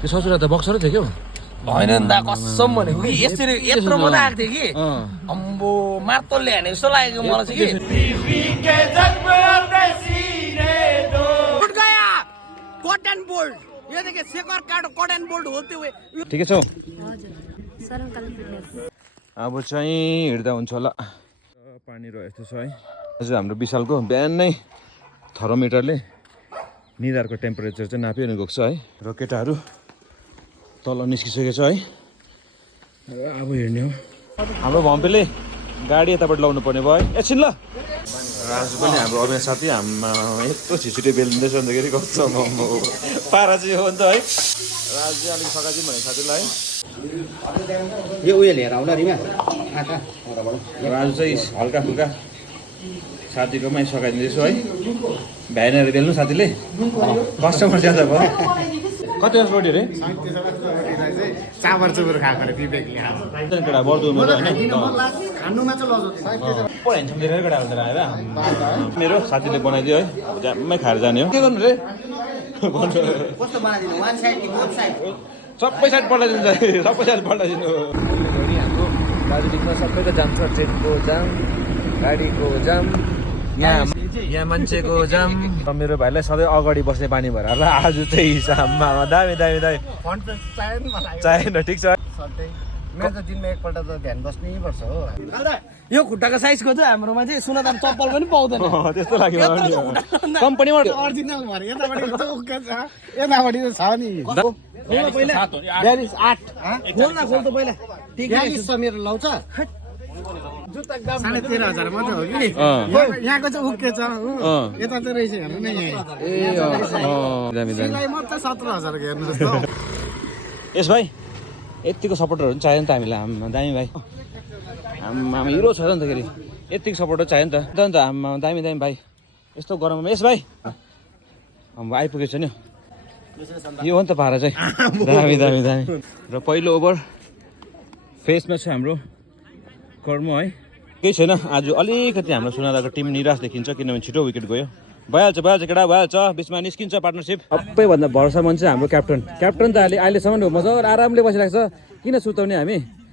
त्यो ससुरा त बक्सरै थियो क्या होइन नि दा कसम भनेको कि यसरी यत्रो मात्रै आएको थियो कि अम्बो मार्तोलले हाने जस्तो लागेको मलाई चाहिँ कि कटन बोल्ट यो देखिए शेखर कार्ड कटन बोल्ट हो त्यो ठिकै छौ फिटनेस अब चाहिँ हिँड्दा हुन्छ होला पानी रह्यो यस्तो छ है आज हाम्रो विशालको बिहान नै थर्मोमिटरले निधारको टेम्परेचर चाहिँ नाप्यो अनि गएको छ है र केटाहरू तल निस्किसकेको छ है अब हिँड्ने हो हाम्रो भम्पेले गाडी यताबाट लाउनु पर्ने भयो है एकछिन ल राजु पनि हाम्रो अभियान साथी हाम्रा यत्रो छिटो बेलिँदैछ अन्तखेरि कस्तो पारा चाहिँ हो नि त है राजु चाहिँ अलिक सकाइदिउँ भने साथीलाई यो उयो लिएर आउला रिमा राजु चाहिँ हल्का फुल्का साथीकोमै सघाइदिँदैछु है भ्यानेर बेल्नु साथीले कस्टमर ज्यादा भयो कति वर्ष रोटी अरे चाबर चुबर खाएको अरे विवेकले केटा बढ्दो मेरो खानुमा चाहिँ केटा आएर मेरो साथीले बनाइदियो है ज्याम्मै खाएर जाने हो के गर्नु रे कस्तो बनाइदिनु वान साइड कि बोथ साइड सबै साइड पल्टाइदिनु सबै साइड पल्टाइदिनु हाम्रो दार्जिलिङमा सबैको जाम छ ट्रेनको जाम गाडीको जाम यहाँ मान्छेको जाम मेरो भाइलाई सधैँ अगाडि बस्ने बानी भएर होला आज चाहिँ हिसाबमा दामी दामी दामी चाहिएन ठिक छ मेरो त दिनमा एकपल्ट त ध्यान बस्नै पर्छ हो यो खुट्टाको साइजको चाहिँ हाम्रोमा चाहिँ सुनादार चप्पल पनि पाउँदैन त्यस्तो लाग्यो कम्पनीबाट ओरिजिनल भएर यतापट्टि उक्का छ यतापट्टि त छ नि पहिला 8 खोल न खोल त पहिला बयालिस छ मेरो लाउँछ 13,500 मात्रै हो कि यहाँको चाहिँ उक्के छ यता चाहिँ रहेछ हेर्नु न यहाँ मात्रै 17,000 हेर्नु जस्तो यस भाइ यतिको सपोर्टरहरू पनि चाहियो नि त हामीलाई आम्मा दामी भाइ आम्मा हिरो छ नि त खेरि यतिको सपोर्टर चाहियो नि त आम्मा दामी दामी भाइ यस्तो गरममा यस भाइ आइपुगेछ नि यो हो नि त पारा चाहिँ दामी दामी दामी र पहिलो ओभर फेसमा छ हाम्रो कर्म है केही छैन आज अलिकति हाम्रो सुनादाको टिम निराश देखिन्छ किनभने छिटो विकेट गयो भइहाल्छ केटा भइहाल्छ बिचमा निस्किन्छ पार्टनरसिप सबैभन्दा भरोसा मन चाहिँ हाम्रो क्याप्टन त अहिलेसम्म मजा आरामले बसिरहेको छ किन सुताउने हामी